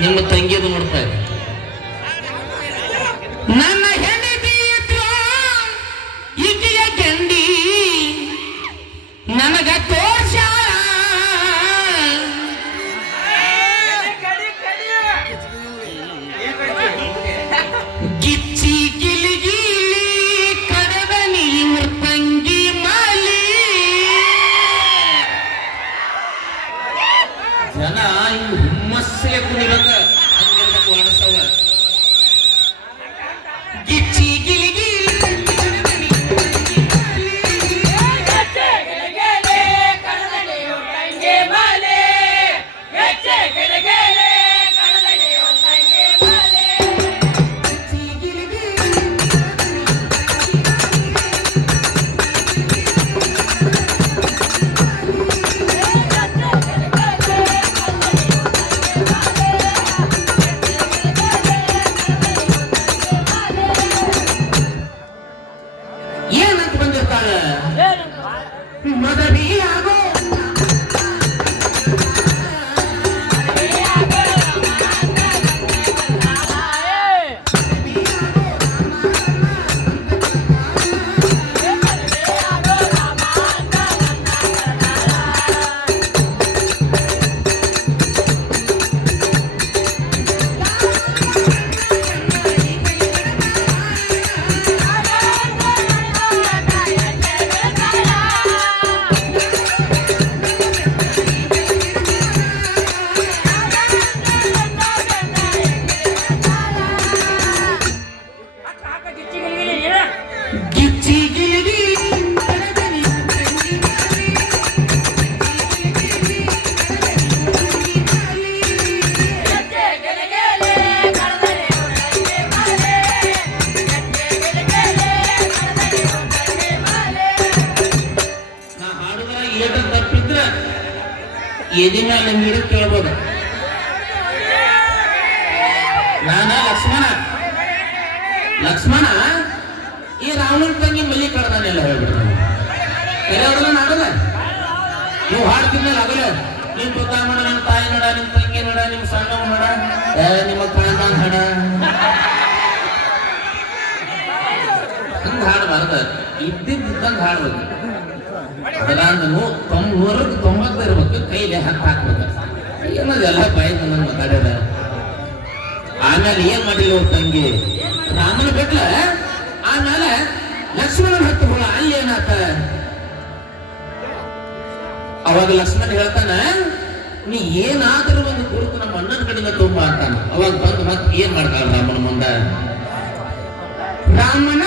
ನಿಮ್ಮ ತಂಗಿಯದು ನೋಡ್ತಾ ಇದೆ ಹುಮ್ಮಸ್ಸಿಗೆ ಕುಣಿಬೇಕ ಹಂಗಿರ್ಬೇಕು ಅಡಸವ ಹಾಡುವ ತಪ್ಪಿದ್ರೆ ಎದಿ ಮೇಲೆ ನೀರು ಕೇಳ್ಬೋದು. ನಾನ ಲಕ್ಷ್ಮಣ. ಲಕ್ಷ್ಮಣ, ಈ ರಾವಣನ ತಂಗಿ ಮಲ್ಲಿ ಕಳ್ದಾನೆಲ್ಲ ಹೇಳ್ಬಿಡ್ತಾನೆ. ಹಾಡಲ್ಲ ನೀವು ಹಾಡ್ತಿದ್ಮೇಲೆ ಆಗಲ್ಲ. ನಿಮ್ ಪುತ್ತ ನೋಡ, ನಿಮ್ ತಾಯಿ ನೋಡ, ನಿಮ್ ತಂಗಿ ನೋಡ, ನಿಮ್ ಸಣ್ಣ ನೋಡ. ನಿಮ್ಮ ಕಳ್ದಾನ್ ಹಾಡ. ಹಂಗ ಹಾಡಬಾರ್ದ. ಇದ್ದಿದ್ದಂಗ ಹಾಡ್ಬೇಕು. ಅದೆಲ್ಲ ತೊಂಬರಕ್ಕೆ ತೊಂಬತ್ತು ಇರ್ಬೇಕು. ಕೈಲಿ ಹತ್ತು ಹಾಕ್ಬೇಕು. ಏನದೆಲ್ಲ ಬಾಯಿ ನನ್ನ ಮಾತಾಡ್ಯಾರ? ಆಮೇಲೆ ಏನ್ ಮಾಡಿಲ್ಲ ಅವ್ರ ತಂಗಿ? ರಾಮನ ಬಿಟ್ಲ? ಆಮೇಲೆ ಲಕ್ಷ್ಮಣನ ಹತ್ತು ಹುಳ. ಅಲ್ಲಿ ಏನಾತ? ಅವಾಗ ಲಕ್ಷ್ಮಣ ಹೇಳ್ತಾನ, ನೀ ಏನಾದರೂ ಒಂದು ಕುರುತು ನಮ್ಮ ಅಣ್ಣನ ಕಡೆಯಿಂದ ತುಂಬ ಅಂತಾನ. ಅವಾಗ ಬಂದು ಮತ್ತೆ ಏನ್ ಮಾಡ್ತಾಳ ರಾಮನ ಮುಂದ? ರಾಮನ